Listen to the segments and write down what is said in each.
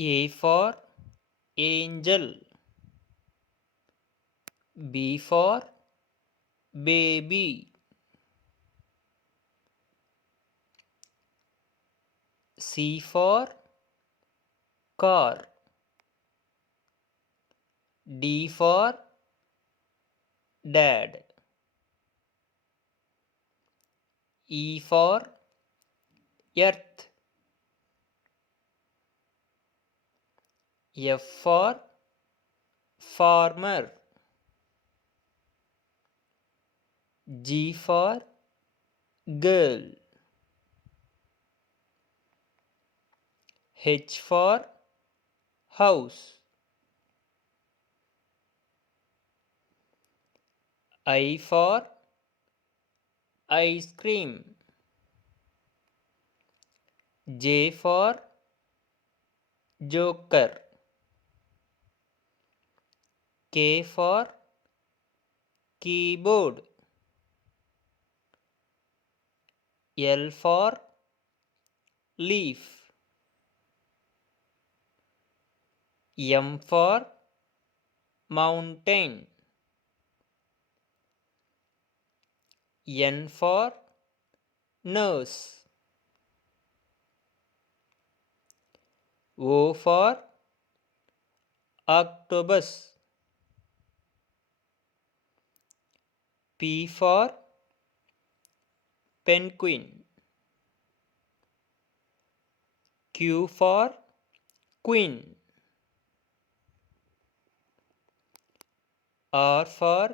A for angel. B for baby. C for car. D for dad. E for earth. F for farmer. G for girl. H for house. I for ice cream. J for joker. K for keyboard. L for leaf. M for mountain. N for nurse. O for octopus. P for penguin. Q for queen. R for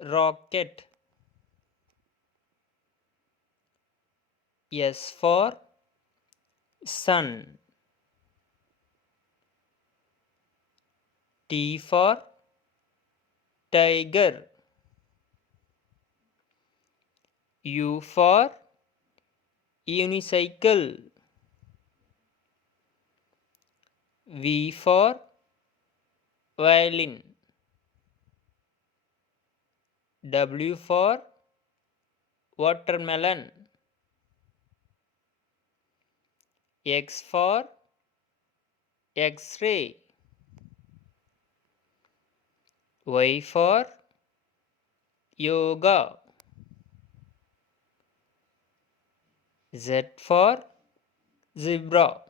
rocket. S for sun. T for tiger. U for unicycle. V for violin. W for watermelon. X for Xray. Y for yoga. Z for zebra.